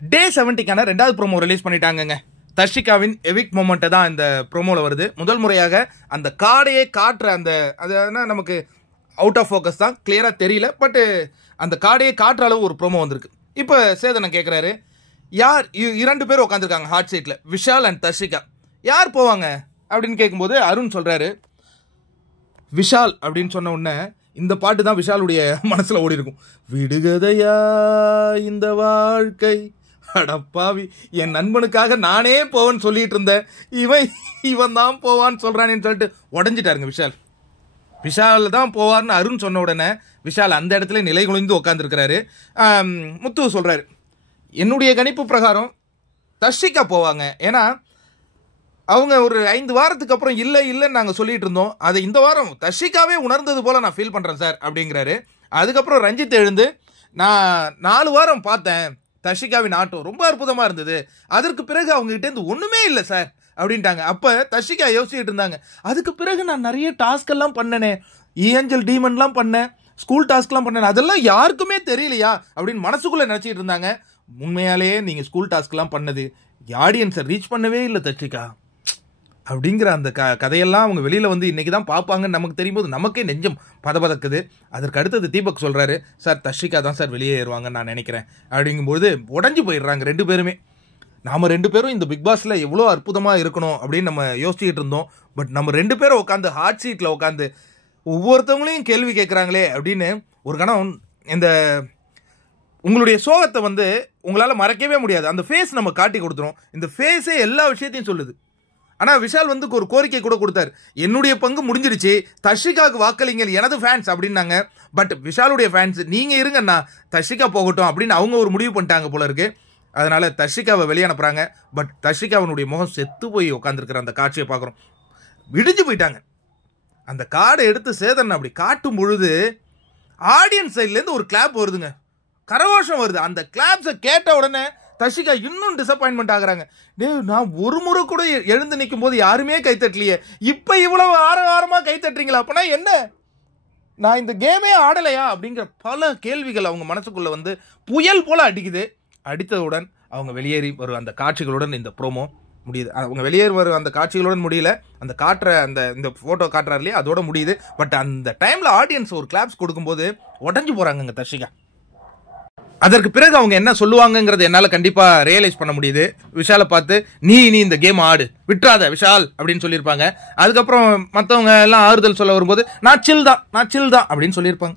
டே 70க்கான 2வது promo release பண்ணிட்டாங்கங்க. தர்ஷிகாவின் evict moment தான் இந்த ப்ரோமோல வருது. முதல் முறையாக அந்த கார்டையே காட்டுற அந்த அது நமக்கு அவுட் ஆஃப் ஃபோக்கஸ் தான், கிளியரா தெரியல. பட் அந்த கார்டையே காட்டுற அளவு ஒரு ப்ரோமோ வந்திருக்கு. இப்போ சேதனை கேட்குறாரு, யார் 2 பேர் உட்காந்துருக்காங்க ஹாட் சீட்ல, விஷால் அண்ட் தர்ஷிகா, யார் போவாங்க அப்படின்னு கேட்கும்போது அருண் சொல்றாரு விஷால் அப்படின்னு சொன்ன உடனே இந்த பாட்டு தான் விஷாலுடைய மனசுல ஓடி இருக்கும். விடுகதையா இந்த வாழ்க்கை, அடப்பாவி, என் நண்பனுக்காக நானே போவேன்னு சொல்லிட்டு இருந்தேன், இவன் தான் போவான்னு சொல்றானேன்னு சொல்லிட்டு உடஞ்சிட்டாருங்க விஷால். விஷால் தான் போவார்னு அருண் சொன்ன உடனே விஷால் அந்த இடத்துல நிலை குலைந்து உட்காந்துருக்கிறாரு. முத்து சொல்றாரு, என்னுடைய கணிப்பு பிரகாரம் தர்ஷிகா போவாங்க. ஏன்னா அவங்க ஒரு 5 வாரத்துக்கு அப்புறம் இல்லைன்னு நாங்கள் சொல்லிட்டு இருந்தோம், அதை இந்த வாரம் தர்ஷிகாவே உணர்ந்தது போல நான் ஃபீல் பண்ணுறேன் சார் அப்படிங்கிறாரு. அதுக்கப்புறம் ரஞ்சித் எழுந்து, நான் 4 வாரம் பார்த்தேன் தர்ஷிகாவின் ஆட்டம் ரொம்ப அற்புதமாக இருந்தது, அதற்கு பிறகு அவங்ககிட்டேருந்து ஒன்றுமே இல்லை சார் அப்படின்ட்டாங்க. அப்போ தர்ஷிகா யோசிச்சுட்டு இருந்தாங்க, அதுக்கு பிறகு நான் நிறைய டாஸ்கெல்லாம் பண்ணனே, ஏஞ்சல் டீமன்லாம் பண்ணேன், ஸ்கூல் டாஸ்க்லாம் பண்ணேன், அதெல்லாம் யாருக்குமே தெரியலையா அப்படின்னு மனசுக்குள்ளே நினச்சிட்டு இருந்தாங்க. உண்மையாலேயே நீங்கள் ஸ்கூல் டாஸ்க்லாம் பண்ணது ஆடியன்ஸை ரீச் பண்ணவே இல்லை தர்ஷிகா அப்படிங்கிற அந்த கதையெல்லாம் அவங்க வெளியில் வந்து இன்றைக்கி தான் பார்ப்பாங்கன்னு நமக்கு தெரியும் போது நமக்கே நெஞ்சம் பதபதக்குது. அதற்கு அடுத்தது தீபக் சொல்கிறாரு, சார் தர்ஷிகா தான் சார் வெளியே ஏறுவாங்கன்னு நான் நினைக்கிறேன் அப்படிங்கும்போது உடஞ்சி போயிடுறாங்க 2 பேருமே. நாம் 2 பேரும் இந்த பிக் பாஸில் எவ்வளோ அற்புதமாக இருக்கணும் அப்படின்னு நம்ம யோசிச்சுக்கிட்டு இருந்தோம். பட் நம்ம 2 பேரும் உட்காந்து ஹாட் சீட்டில் உட்காந்து ஒவ்வொருத்தவங்களையும் கேள்வி கேட்குறாங்களே அப்படின்னு ஒரு கணம் இந்த உங்களுடைய சோகத்தை வந்து உங்களால் மறக்கவே முடியாது. அந்த ஃபேஸ் நம்ம காட்டி கொடுத்துரும். இந்த ஃபேஸே எல்லா விஷயத்தையும் சொல்லுது. ஆனால் விஷால் வந்து ஒரு கோரிக்கை கூட கொடுத்தாரு, என்னுடைய பங்கு முடிஞ்சிருச்சு, தர்ஷிகாவுக்கு வாக்களிங்கள் எனது ஃபேன்ஸ் அப்படின்னாங்க. பட் விஷாலுடைய ஃபேன்ஸ் நீங்கள் இருங்கண்ணா தர்ஷிகா போகட்டும் அப்படின்னு அவங்க ஒரு முடிவு பண்ணிட்டாங்க போல இருக்கு. அதனால தர்ஷிகாவை வெளியே அனுப்புறாங்க. பட் தர்ஷிகாவனுடைய முகம் செத்து போய் உட்காந்துருக்கிற அந்த காட்சியை பார்க்குறோம். விடிஞ்சு போயிட்டாங்க. அந்த கார்டை எடுத்து சேதன் அப்படி காட்டும் பொழுது ஆடியன்ஸ் சைட்லேருந்து ஒரு கிளாப் வருதுங்க, கரகோஷம் வருது. அந்த கிளாப்ஸை கேட்ட உடனே தர்ஷிகா இன்னும் டிசப்பாயின்மெண்ட் ஆகுறாங்க. நான் ஒரு முறை கூட எழுந்து நிற்கும் போது யாருமே கைத்தட்டலையே, இப்போ இவ்வளவு ஆரவாரமாக கைத்தட்டுறீங்களா, அப்பனா என்ன, நான் இந்த கேமே ஆடலையா அப்படிங்கிற பல கேள்விகள் அவங்க மனசுக்குள்ள வந்து புயல் போல அடிக்குது. அடித்ததுடன் அவங்க வெளியேறி வரும் அந்த காட்சிகளுடன் இந்த ப்ரோமோ முடியுது. அவங்க வெளியேறி வரும் அந்த காட்சிகளுடன் முடியல, அந்த காட்டுற இந்த ஃபோட்டோ காட்டுறாரு இல்லையா அதோட முடியுது. பட் அந்த டைமில் ஆடியன்ஸ் ஒரு கிளாப்ஸ் கொடுக்கும்போது உடஞ்சி போகிறாங்க தர்ஷிகா. அதற்கு பிறகு அவங்க என்ன சொல்லுவாங்கங்கிறது என்னால் கண்டிப்பாக ரியலைஸ் பண்ண முடியுது. விஷாலை பார்த்து நீ இந்த கேம் ஆடு, விட்டுறாத விஷால் அப்படின்னு சொல்லியிருப்பாங்க. அதுக்கப்புறம் மற்றவங்க எல்லாம் ஆறுதல் சொல்ல வரும்போது நான் சில் தான் அப்படின்னு சொல்லியிருப்பாங்க.